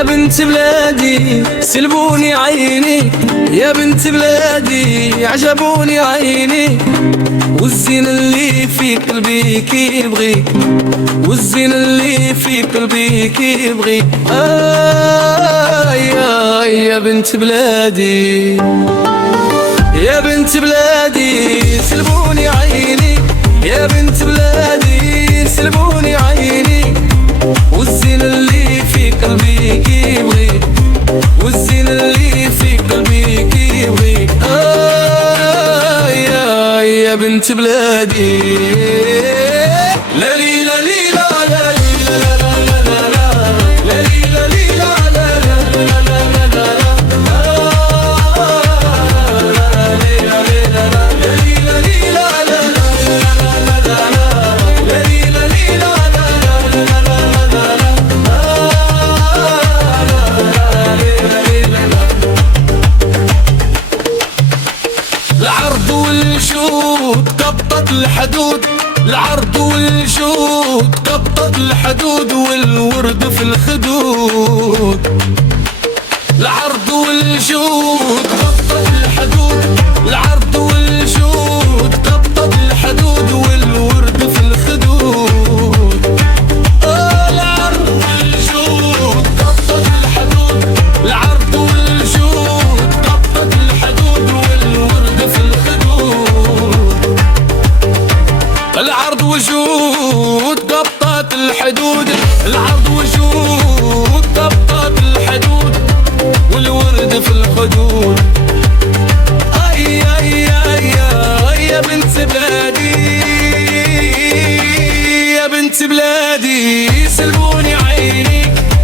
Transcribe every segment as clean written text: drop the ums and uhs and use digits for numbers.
يا بنت بلادي سلبوني عيني، يا بنت بلادي عجبوني عيني، والزين اللي في قلبي كيبغي، والزين اللي في قلبي كيبغي. يا بنت بلادي، يا بنت بلادي سلبوني عيني، يا بنت بلادي سلبوني عيني، والزين اللي في قلبي كيبغي، والزين اللي في قلبي كيبغي. يا بنت بلادي لا لي لا لي لا لا لي لا لا لا لا لا لا لي لا لي لا لا لا لا لا لا العرض والجود قبضت الحدود، العرض والجود قبضت الحدود، والورد في الخدود. العرض والجود قبضت الحدود، العرض والجود قبضت الحدود، والورد في الخدود. العرض والجود قبضت الحدود، العرض والجود قبضت الحدود، والورد في الخدود. العرض وجود قبضت الحدود، العرض وجود قبضت الحدود، والورد في الخدود. يا بنت بلادي، يا بنت بلادي سلبوني عيني،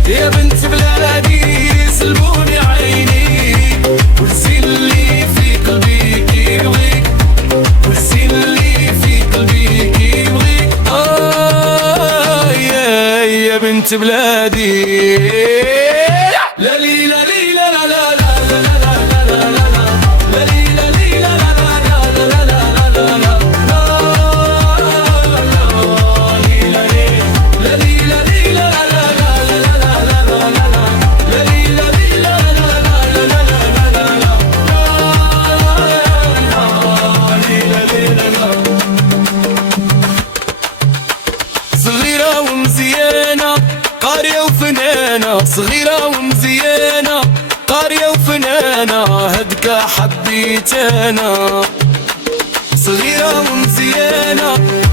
يا بنت بلادي سلبوني عيني، والزين اللي في قلبي كيبغيك، والزين اللي في قلبي كيبغيك. يا بنت بلادي لا لي لا لي لا لا لا لا لا لا لا لا لا لي لا لي لا لا لا لا لا لا لا لا صغيرة ومزيانة قارية وفنانة، صغيرة ومزيانة قارية وفنانة، هدكة حبيت أنا. صغيرة ومزيانة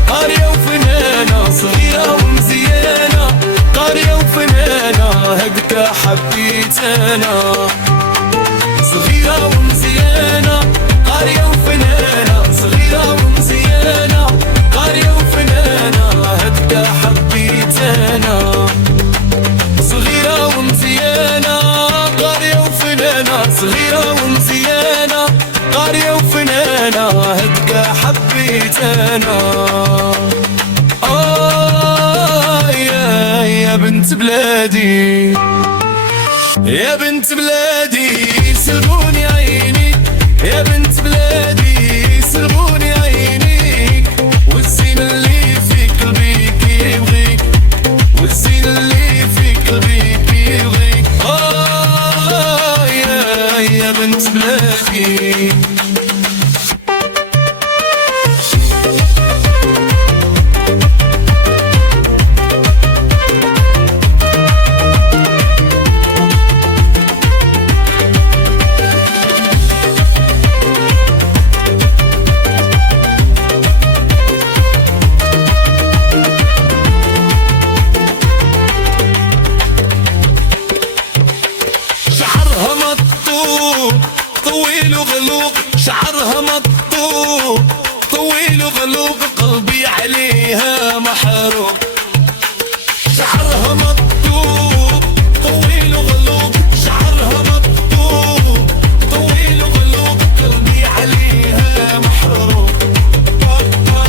قارية وفنانة، صغيرة ومزيانة قارية وفنانة، هدكة حبيت أنا. صغيرة ومزيانة قارية وفنانة، صغيرة ومزيانة قارية وفنانة، هدكة حبيت أنا. صغيرة ومزيانة قارية وفنانة، صغيرة ومزيانة قارية وفنانة، هدكة حبيت أنا. يا بنت بلادي، يا بنت بلادي سلبوني عيني، يا بنت بلادي سلبوني عينيك، والزين اللي في قلبي كيبغيك، والزين اللي في قلبي كيبغيك. يا بنت بلادي شعرها مطوب طويل وغلوق، شعرها مطوب طويل وغلوق، قلبي عليها محروق. شعرها مطوب طويل وغلوق، شعرها مطوب طويل وغلوق، قلبي عليها محروق.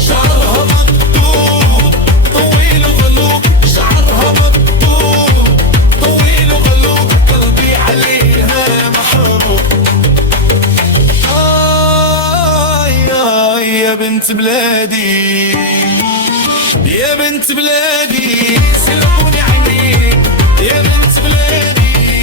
شعرها مطوب طويل وغلوق، شعرها مطوب طويل وغلوق، قلبي عليها محروق. يا بنت بلادي، يا بنت بلادي سلبوني عينيك، يا بنت بلادي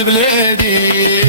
بلادي